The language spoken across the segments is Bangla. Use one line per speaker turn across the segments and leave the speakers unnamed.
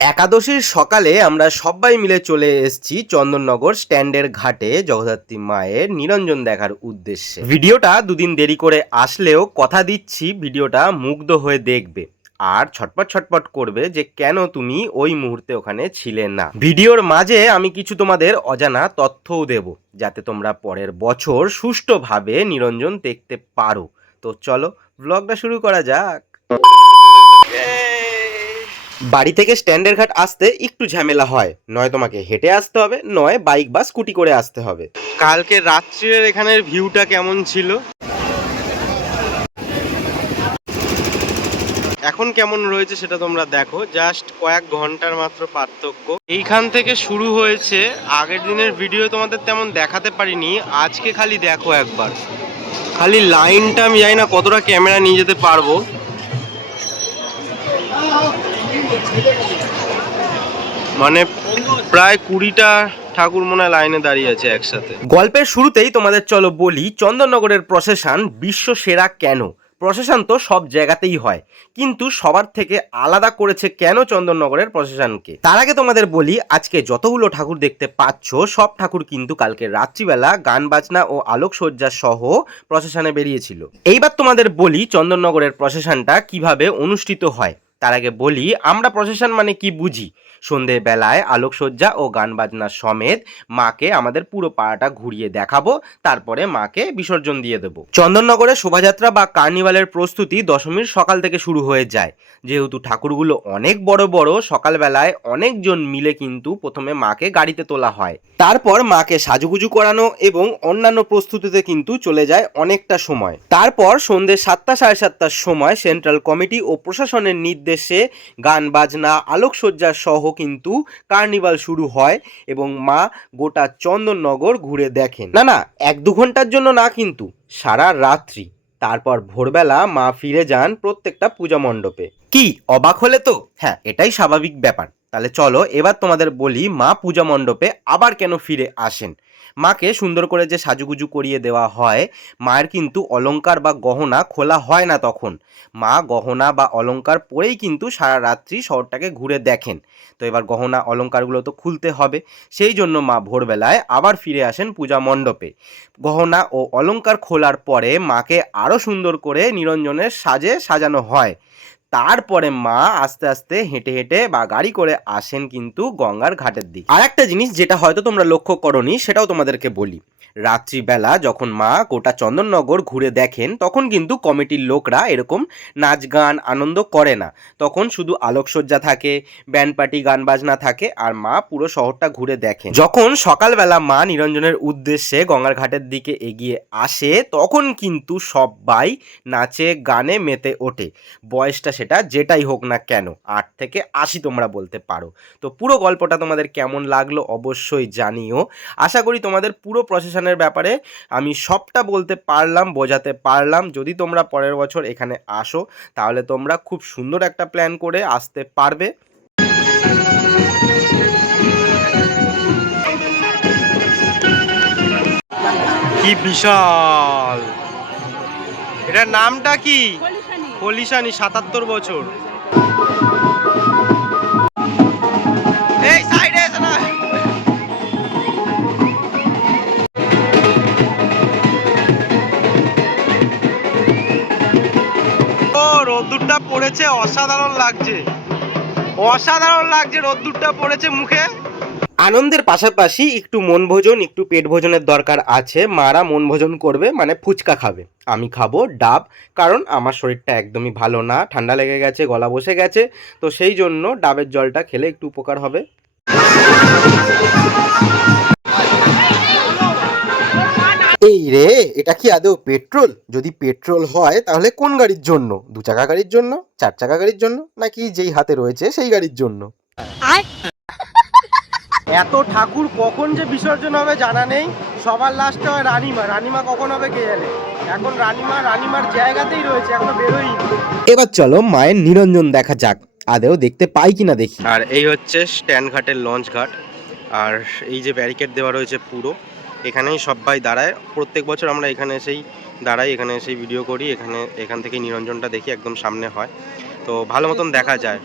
একাদশীর সকালে আমরা সবাই মিলে চলে এসেছি চন্দননগর স্ট্যান্ডের ঘাটে জগদ্ধাত্রী মায়ের নিরঞ্জন দেখার উদ্দেশ্যে। ভিডিওটা দুদিন দেরি করে আসলেও কথা দিচ্ছি, ভিডিওটা মুগ্ধ হয়ে দেখবে। আর ছটপট ছটপট করবে যে কেন তুমি ওই মুহূর্তে ওখানে ছিলে না। ভিডিওর মাঝে আমি কিছু তোমাদের অজানা তথ্যও দেব, যাতে তোমরা পরের বছর সুষ্ঠুভাবে নিরঞ্জন দেখতে পারো। তো চলো ব্লগটা শুরু করা যাক। বাড়ি থেকে স্ট্যান্ডের ঘাট আসতে একটু ঝামেলা হয়। নয় তোমাকে হেঁটে আসতে হবে, নয় বাইক বা স্কুটি করে আসতে হবে। কালকে রাত্রির এখানের ভিউটা কেমন ছিল? এখন কেমন রয়েছে সেটা তোমরা দেখো। জাস্ট কয়েক ঘণ্টার মাত্র পার্থক্য। এইখান থেকে শুরু হয়েছে। আগের দিনের ভিডিও তোমাদের তেমন দেখাতে পারিনি। আজকে খালি দেখো একবার। খালি লাইনটা আমি জানি না কতটা ক্যামেরা নিয়ে যেতে পারব। মানে প্রায় কুড়িটা ঠাকুর মনে লাইনে দাঁড়িয়ে আছে একসাথে। গল্পের শুরুতেই তোমাদের চলো বলি, চন্দননগরের প্রসেশন বিশ্ব সেরা কেন? প্রসেশন তো সব জায়গাতেই হয়, কিন্তু সবার থেকে আলাদা করেছে কেন চন্দননগরের প্রসেশনকে? তার আগে তোমাদের বলি, আজকে যতগুলো ঠাকুর দেখতে পাচ্ছ, সব ঠাকুর কিন্তু কালকে রাত্রিবেলা গান বাজনা ও আলোকসজ্জা সহ প্রসেশনে বেরিয়েছিল। এইবার তোমাদের বলি, চন্দননগরের প্রসেশনটা কীভাবে অনুষ্ঠিত হয়? তার আগে বলি আমরা প্রসেশন মানে কি বুঝি? সন্ধেবেলায় আলোকসজ্জা ও গান বাজনা সমেত মাকে আমাদের পুরো পাড়াটা ঘুরিয়ে দেখাবো, তারপরে মাকে বিসর্জন দিয়ে দেবো। চন্দননগরে শোভাযাত্রা বা কার্নিভালের প্রস্তুতি দশমীর সকাল থেকে শুরু হয়ে যায়। যেহেতু ঠাকুরগুলো অনেক বড় বড়, সকালবেলায় অনেকজন মিলে কিন্তু প্রথমে মাকে গাড়িতে তোলা হয়। তারপর মাকে সাজুগুজু করানো এবং অন্যান্য প্রস্তুতিতে কিন্তু চলে যায় অনেকটা সময়। তারপর সন্ধ্যে সাতটা সাড়ে সাতটার সময় সেন্ট্রাল কমিটি ও প্রশাসনের নির্দেশে গান বাজনা আলোকসজ্জা সহ কিন্তু কার্নিভাল শুরু হয় এবং মা গোটা চন্দননগর ঘুরে দেখেন। না না, এক দু ঘণ্টার জন্য না কিন্তু, সারা রাত্রি। তারপর ভোরবেলা মা ফিরে যান প্রত্যেকটা পূজা মণ্ডপে। কি, অবাক হলে তো? হ্যাঁ এটাই স্বাভাবিক ব্যাপার। তাহলে চলো এবার তোমাদের বলি মা পূজা মণ্ডপে আবার কেন ফিরে আসেন? মাকে সুন্দর করে যে সাজুগুজু করিয়ে দেওয়া হয়, মায়ের কিন্তু অলংকার বা গহনা খোলা হয় না তখন। মা গহনা বা অলংকার পরেই কিন্তু সারা রাত্রি শহরটাকে ঘুরে দেখেন। তো এবার গহনা, অলংকারগুলো তো খুলতে হবে। সেই জন্য মা ভোরবেলায় আবার ফিরে আসেন পূজা মণ্ডপে। গহনা ও অলংকার খোলার পরে মাকে আরও সুন্দর করে নিরঞ্জনের সাজে সাজানো হয়। তারপরে মা আস্তে আস্তে হেঁটে হেঁটে বা গাড়ি করে আসেন কিন্তু গঙ্গার ঘাটের দিকে। আর একটা জিনিস যেটা হয়তো তোমরা লক্ষ্য করনি, সেটাও তোমাদেরকে বলি। রাত্রিবেলা যখন মা গোটা চন্দননগর ঘুরে দেখেন, তখন কিন্তু কমিটির লোকরা এরকম নাচ গান আনন্দ করে না। তখন শুধু আলোকসজ্জা থাকে ব্যান্ড পার্টি গান বাজনা থাকে আর মা পুরো শহরটা ঘুরে দেখেন। যখন সকালবেলা মা নিরঞ্জনের উদ্দেশ্যে গঙ্গার ঘাটের দিকে এগিয়ে আসে, তখন কিন্তু সবাই নাচে, গানে মেতে ওঠে। বয়সটা সেটা যেটাই হোক না কেন আট থেকে আশি তোমরা বলতে পারো। তো পুরো গল্পটা তোমাদের কেমন লাগল অবশ্যই জানিও। আশা করি তোমাদের পুরো প্রসেশনের ব্যাপারে আমি সবটা বলতে পারলাম বোঝাতে পারলাম। যদি তোমরা পরের বছর এখানে আসো তাহলে তোমরা খুব সুন্দর একটা প্ল্যান করে আসতে পারবে। কি বিশাল! এটার নামটা কি? খলিশানি সাতাত্তর বছর। রোদ্দুরটা পড়েছে অসাধারণ লাগছে। অসাধারণ লাগছে রোদ্দুরটা পড়েছে মুখে। আনন্দের পাশাপাশি একটু মন ভোজন একটু পেট ভোজনের দরকার আছে। মারা মন ভোজন করবে মানে ফুচকা খাবে। আমি খাব ডাব কারণ আমার শরীরটা একদমই ভালো না ঠান্ডা লেগে গেছে গলা বসে গেছে তো সেই জন্য ডাবের জলটা খেলে একটু উপকার হবে। এই রে এটা কি আদৌ পেট্রোল? যদি পেট্রোল হয় তাহলে কোন গাড়ির জন্য? দু চাকা গাড়ির জন্য? চার চাকা গাড়ির জন্য? নাকি যেই হাতে রয়েছে সেই গাড়ির জন্য? এত ঠাকুর কখন যে বিসর্জন হবে জানা নেই। সবার লাস্টে হয় রানিমা। রানিমা কখন হবে কে জানে? এখন রানিমা রানিমার জায়গাতেই রয়েছে এখনও বেরোয়নি। এবার চলো মায়ের নিরঞ্জন দেখা যাক। আদেও দেখতে পাই কিনা দেখি। আর এই হচ্ছে স্ট্যান্ড ঘাটের লঞ্চ ঘাট। আর এই যে ব্যারিকেড দেওয়া রয়েছে পুরো এখানেই সবাই দাঁড়ায়। প্রত্যেক বছর আমরা এখানে এসেই দাঁড়াই এখানে এসেই ভিডিও করি এখানে এখান থেকে নিরঞ্জনটা দেখি একদম সামনে হয়। তো ভালো মতন দেখা যায়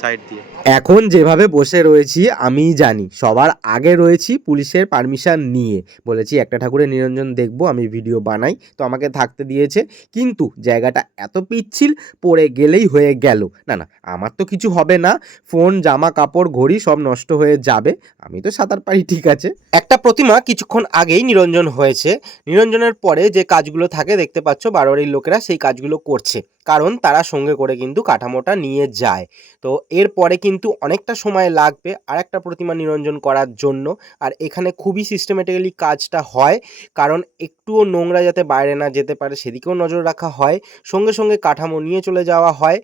সাইড দিয়ে। এখন যেভাবে বসে রয়েছি, আমি জানি, সবার আগে রয়েছি পুলিশের পারমিশন নিয়ে। বলেছি, একটা ঠাকুরের নিরঞ্জন দেখব, আমি ভিডিও বানাই। তো আমাকে থাকতে দিয়েছে, কিন্তু জায়গাটা এত পিচ্ছিল, পড়ে গেলেই হয়ে গেল। না না, আমার তো কিছু হবে না, ফোন, জামা, কাপড়, ঘড়ি সব নষ্ট হয়ে যাবে। আমি তো সাঁতার পারি, ঠিক আছে। একটা প্রতিমা কিছুক্ষণ আগেই নিরঞ্জন হয়েছে। নিরঞ্জনের পরে যে কাজগুলো থাকে, দেখতে পাচ্ছ, বারোয়ারির লোকেরা সেই কাজগুলো করছে। কারণ তারা সঙ্গে করে কিন্তু কাঠামোটা নিয়ে যায়। তো এরপরে কিন্তু অনেকটা সময় লাগবে আর একটা প্রতিমা নিরঞ্জন করার জন্য। আর এখানে খুবই সিস্টেমেটিক্যালি কাজটা হয়, কারণ একটুও নোংরা যাতে বাইরে না যেতে পারে সেদিকেও নজর রাখা হয়। সঙ্গে সঙ্গে কাঠামো নিয়ে চলে যাওয়া হয়,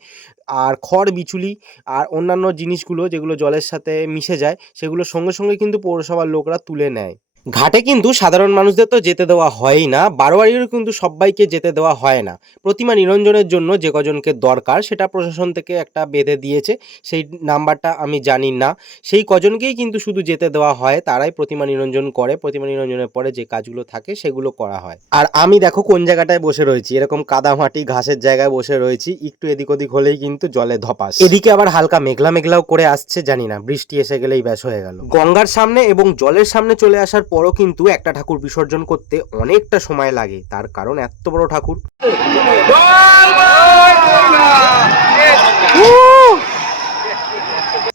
আর খড় বিচুলি আর অন্যান্য জিনিসগুলো যেগুলো জলের সাথে মিশে যায়, সেগুলো সঙ্গে সঙ্গে কিন্তু পৌরসভার লোকরা তুলে নেয়। ঘাটে কিন্তু সাধারণ মানুষদের তো যেতে দেওয়া হয়ই না, বারোয়ারিরও কিন্তু সবাইকে যেতে দেওয়া হয় না। প্রতিমা নিরঞ্জনের জন্য যে কজনকে দরকার সেটা প্রশাসন থেকে একটা বেঁধে দিয়েছে, সেই নাম্বারটা আমি জানি না। সেই কজনকেই কিন্তু শুধু যেতে দেওয়া হয়, তারাই প্রতিমা নিরঞ্জন করে, প্রতিমা নিরঞ্জনের পরে যে কাজগুলো থাকে সেগুলো করা হয়। আর আমি দেখো কোন জায়গাটায় বসে রয়েছি, এরকম কাদা মাটি ঘাসের জায়গায় বসে রয়েছি, একটু এদিক ওদিক হলেই কিন্তু জলে ধপাস। এদিকে আবার হালকা মেঘলা মেঘলাও করে আসছে, জানি না, বৃষ্টি এসে গেলেই ব্যাস হয়ে গেল। গঙ্গার সামনে এবং জলের সামনে চলে আসার পরও কিন্তু একটা ঠাকুর বিসর্জন করতে অনেকটা সময় লাগে তার কারণ এত বড় ঠাকুর।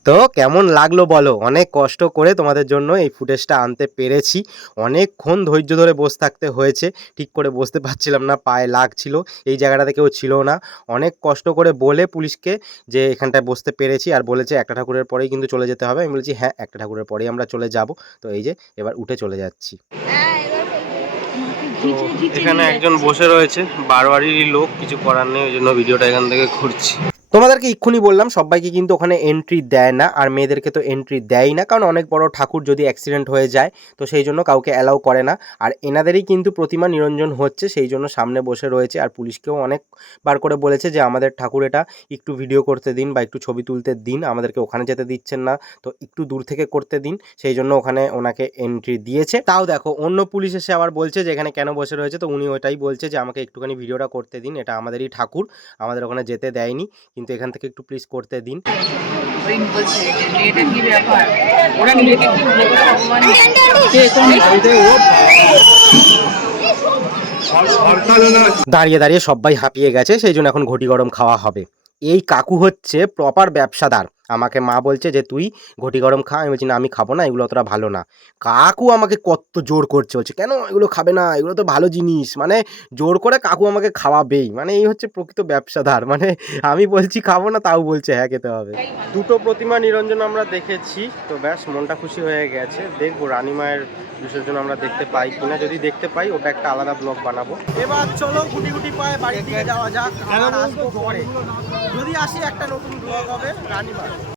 তো কেমন লাগল বলো? অনেক কষ্ট করে তোমাদের জন্য এই ফুটেজটা আনতে পেরেছি। অনেকক্ষণ ধৈর্য ধরে বসে থাকতে হয়েছে। ঠিক করে বসতে পারছিলাম না পায়ে লাগছিল। এই জায়গাটাতে কেউ ছিল না। অনেক কষ্ট করে বলে পুলিশকে যে এখানটায় বসতে পেরেছি আর বলেছে একটা ঠাকুরের পরেই কিন্তু চলে যেতে হবে। আমি বলেছি হ্যাঁ একটা ঠাকুরের পরেই আমরা চলে যাব। তো এই যে এবার উঠে চলে যাচ্ছি। এখানে একজন বসে রয়েছে। বারোয়ারিরই লোক কিছু করার নেই। ওই জন্য ভিডিওটা এখান থেকে ঘুরছি। তোমাদেরকে এক্ষুনি বললাম, সবাইকে কিন্তু ওখানে এন্ট্রি দেয় না আর মেয়েদেরকে তো এন্ট্রি দেয় না কারণ অনেক বড় ঠাকুর যদি অ্যাক্সিডেন্ট হয়ে যায়, তো সেই জন্য কাউকে অ্যালাউ করে না। আর এনাদেরই কিন্তু প্রতিমা নিরঞ্জন হচ্ছে, সেই জন্য সামনে বসে রয়েছে। আর পুলিশকেও অনেকবার করে বলেছে যে, আমাদের ঠাকুর এটা একটু ভিডিও করতে দিন বা একটু ছবি তুলতে দিন। আমাদেরকে ওখানে যেতে দিচ্ছেন না, তো একটু দূর থেকে করতে দিন। সেই জন্য ওখানে ওনাকে এন্ট্রি দিয়েছে। তাও দেখো, অন্য পুলিশ এসে আবার বলছে যে, এখানে কেন বসে রয়েছে? তো উনি ওটাই বলছে যে, আমাকে একটুখানি ভিডিওটা করতে দিন। এটা আমাদেরই ঠাকুর। আমাদের ওখানে যেতে দেয়নি। কিন্তু এখান থেকে একটু প্লিজ করতে দিন। দাঁড়িয়ে দাঁড়িয়ে সবাই হাঁপিয়ে গেছে সেই জন্য এখন ঘটি গরম খাওয়া হবে। এই কাকু হচ্ছে প্রপার ব্যবসাদার। আমাকে মা বলছে যে, তুই ঘটি গরম খা। আমি বলছি, না, আমি খাব না, এগুলো অতটা ভালো না। কাকু আমাকে কত জোর করছে, বলছে, কেন এগুলো খাবে না? এগুলো তো ভালো জিনিস। মানে জোর করে কাকু আমাকে খাওয়াবেই। মানে এই হচ্ছে প্রকৃত ব্যবসাদার। মানে আমি বলছি, খাব না, তাও বলছে হ্যাঁ খেতে হবে। দুটো প্রতিমা নিরঞ্জন আমরা দেখেছি। তো ব্যাস, মনটা খুশি হয়ে গেছে। দেখব, রানী মায়ের বিসর্জন আমরা দেখতে পাই কিনা। যদি দেখতে পাই, ওটা একটা আলাদা ব্লগ বানাবো। এবার চলো, গুটি গুটি পায়ে বাড়ির দিকে যাওয়া যাক। যদি আসি, একটা নতুন ব্লগ হবে রানীমা